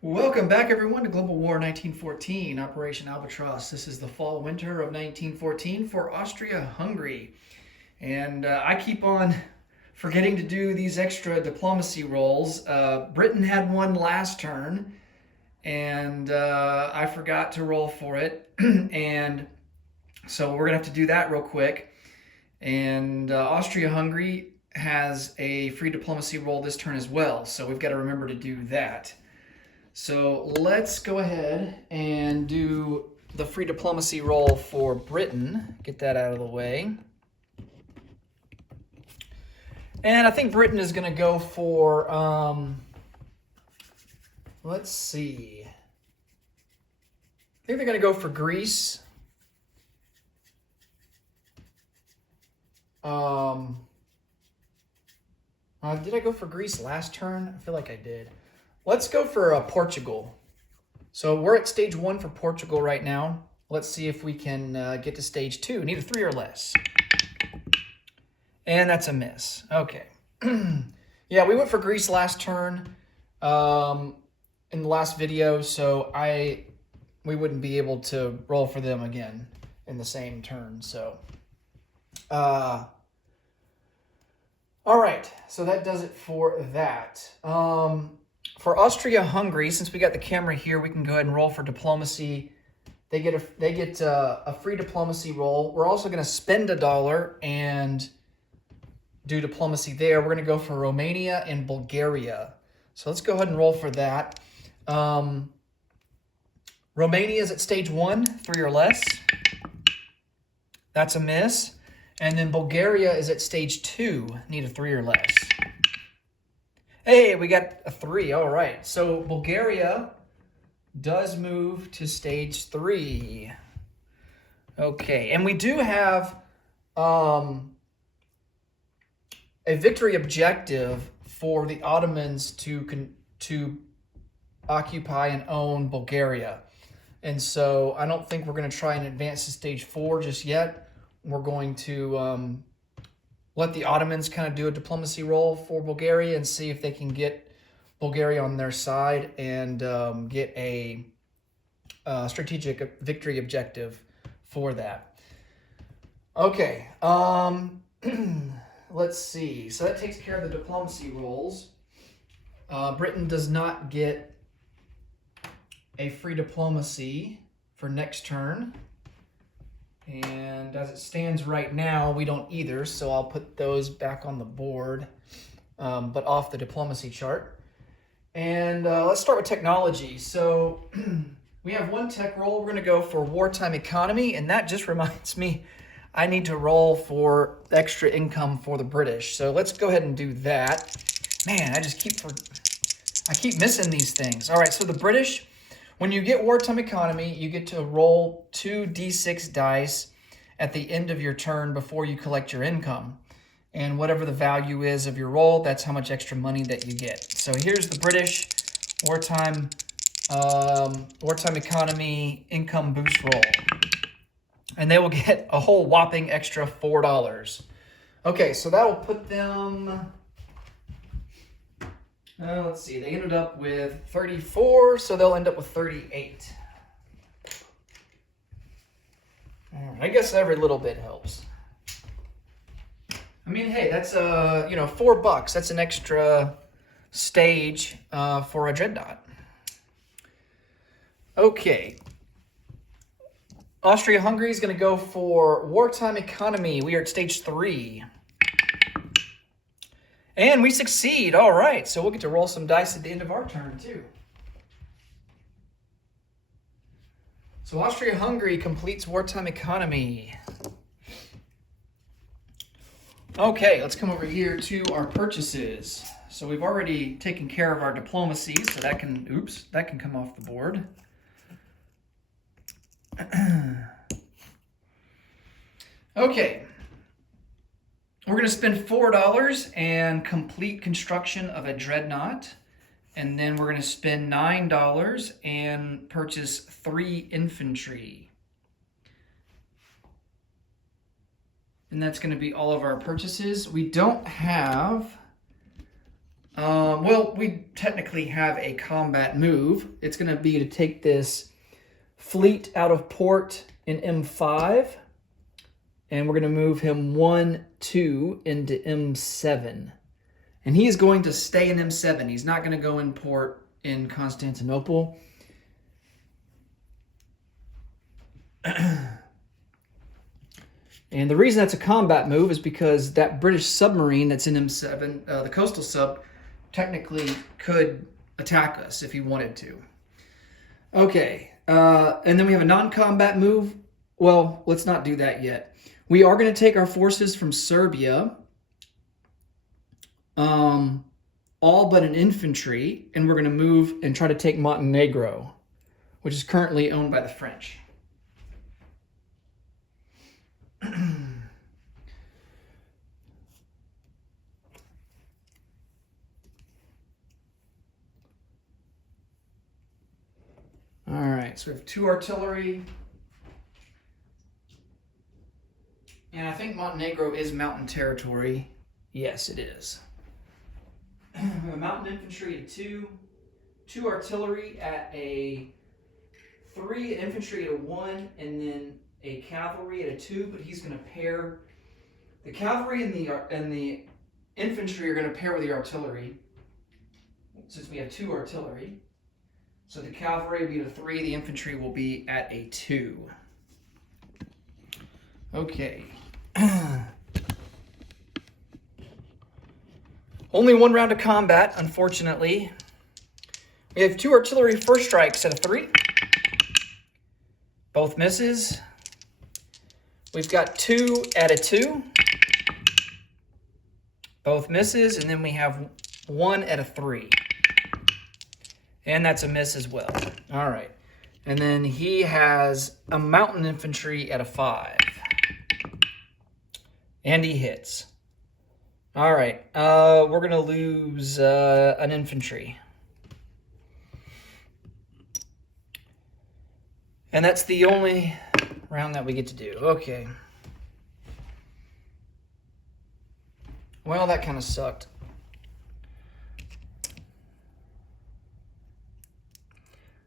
Welcome back, everyone, to Global War 1914, Operation Albatross. This is the fall-winter of 1914 for Austria-Hungary. And I keep on forgetting to do these extra diplomacy rolls. Britain had one last turn, and I forgot to roll for it. And so we're going to have to do that real quick. And Austria-Hungary has a free diplomacy roll this turn as well, so we've got to remember to do that. So let's go ahead and do the free diplomacy roll for Britain. Get that out of the way. And I think Britain is going to go for, let's see. I think they're going to go for Greece. Did I go for Greece last turn? I feel like I did. Let's go for Portugal. So we're at stage 1 for Portugal right now. Let's see if we can get to stage 2. Need a 3 or less. And that's a miss. Okay. Yeah, we went for Greece last turn in the last video, so we wouldn't be able to roll for them again in the same turn. So, all right. So that does it for that. For Austria-Hungary, since we got the camera here, we can go ahead and roll for diplomacy. They get a free diplomacy roll. We're also going to spend $1 and do diplomacy there. We're going to go for Romania and Bulgaria. So let's go ahead and roll for that. Romania is at stage 1, 3 or less. That's a miss. And then Bulgaria is at stage 2, need a 3 or less. Hey, we got a 3. All right. So Bulgaria does move to stage 3. Okay. And we do have a victory objective for the Ottomans to occupy and own Bulgaria. And so I don't think we're going to try and advance to stage 4 just yet. We're going to let the Ottomans kind of do a diplomacy roll for Bulgaria and see if they can get Bulgaria on their side and get a strategic victory objective for that. Okay, let's see. So that takes care of the diplomacy rolls. Britain does not get a free diplomacy for next turn. And as it stands right now, we don't either, so I'll put those back on the board, but off the diplomacy chart. And let's start with technology. So we have one tech roll. We're going to go for wartime economy, and that just reminds me I need to roll for extra income for the British. So let's go ahead and do that. Man, I keep missing these things. All right, so the British, when you get wartime economy, you get to roll 2d6 dice at the end of your turn before you collect your income. And whatever the value is of your roll, that's how much extra money that you get. So here's the British wartime economy income boost roll. And they will get a whole whopping extra $4. Okay, so that will put them... let's see, they ended up with 34, so they'll end up with 38. I guess every little bit helps. I mean, hey, that's $4. That's an extra stage for a dreadnought. Okay. Austria-Hungary is going to go for wartime economy. We are at stage 3. And we succeed. All right. So we'll get to roll some dice at the end of our turn, too. So Austria-Hungary completes wartime economy. Okay, let's come over here to our purchases. So we've already taken care of our diplomacy, so that can come off the board. Okay. We're going to spend $4 and complete construction of a dreadnought. And then we're going to spend $9 and purchase 3 infantry. And that's going to be all of our purchases. We don't have Well, we technically have a combat move. It's going to be to take this fleet out of port in M5, and we're going to move him 1, 2 into M7. And he is going to stay in M7. He's not going to go in port in Constantinople. And the reason that's a combat move is because that British submarine that's in M7, the coastal sub, technically could attack us if he wanted to. Okay, and then we have a non-combat move. Well, let's not do that yet. We are going to take our forces from Serbia, all but an infantry, and we're going to move and try to take Montenegro, which is currently owned by the French. All right, so we have 2 artillery. And I think Montenegro is mountain territory. Yes, it is. We have a mountain infantry at 2, 2 artillery at a 3, an infantry at a 1, and then a cavalry at a 2, but he's going to pair. The cavalry and the infantry are going to pair with the artillery, since we have 2 artillery. So the cavalry will be at a 3, the infantry will be at a 2. Okay. Only 1 round of combat, unfortunately. We have 2 artillery first strikes at a 3. Both misses. We've got 2 at a 2. Both misses, and then we have 1 at a 3. And that's a miss as well. All right. And then he has a mountain infantry at a 5. And he hits. All right. We're going to lose an infantry. And that's the only round that we get to do. Okay. Well, that kind of sucked.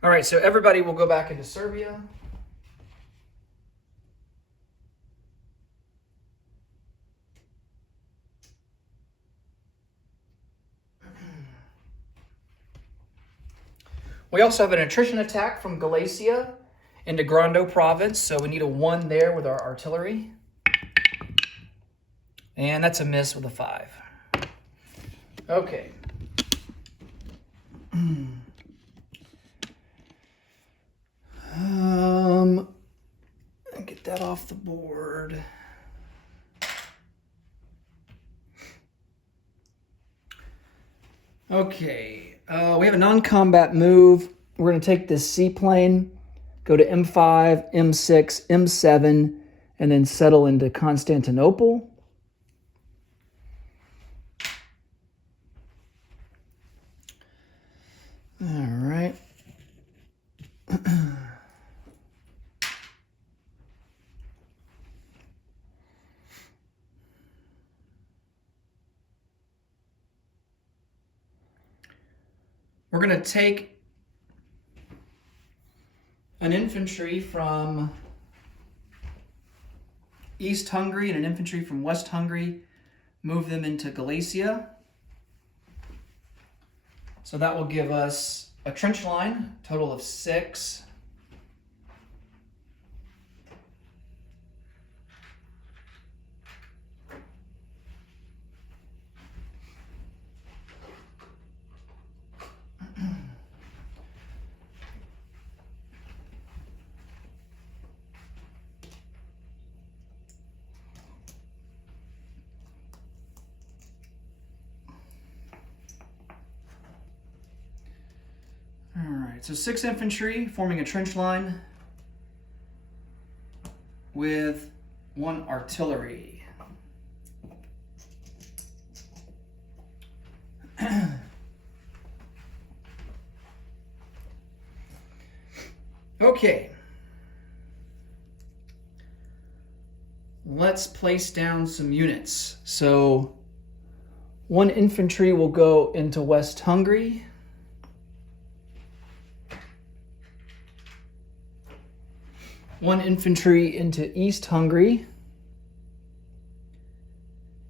All right, so everybody will go back into Serbia. We also have an attrition attack from Galicia into Grando province, so we need a 1 there with our artillery. And that's a miss with a 5. Okay. Get that off the board. Okay, we have a non-combat move. We're going to take this seaplane, go to M5, M6, M7, and then settle into Constantinople. All right. We're going to take an infantry from East Hungary and an infantry from West Hungary, move them into Galicia. So that will give us a trench line, total of 6. So 6 infantry forming a trench line with 1 artillery. Okay. Let's place down some units. So 1 infantry will go into West Hungary. One infantry into East Hungary.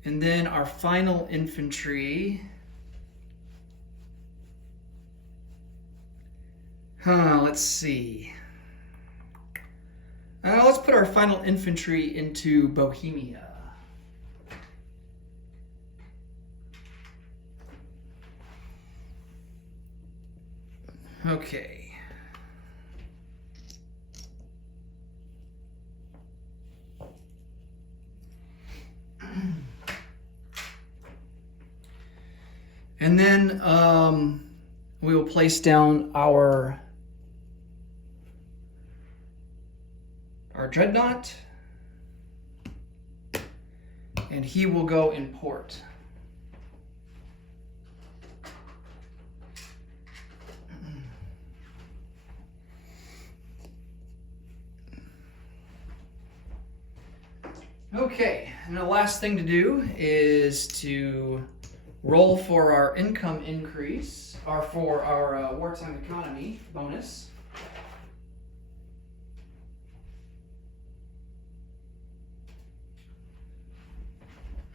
And then our final infantry. Let's see. Let's put our final infantry into Bohemia. Okay. And then we will place down our dreadnought, and he will go in port. Okay, and the last thing to do is to roll for our income increase, or for our wartime economy bonus.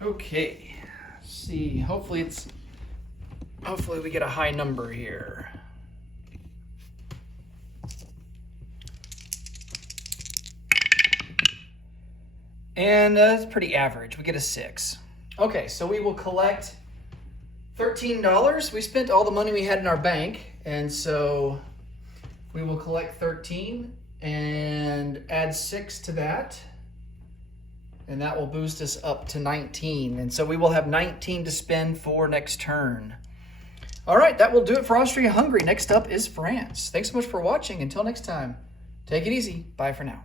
Okay, let's see, hopefully we get a high number here. And it's pretty average. We get a 6. Okay, so we will collect $13. We spent all the money we had in our bank, and so we will collect 13 and add 6 to that. And that will boost us up to 19. And so we will have 19 to spend for next turn. All right, that will do it for Austria-Hungary. Next up is France. Thanks so much for watching. Until next time, take it easy. Bye for now.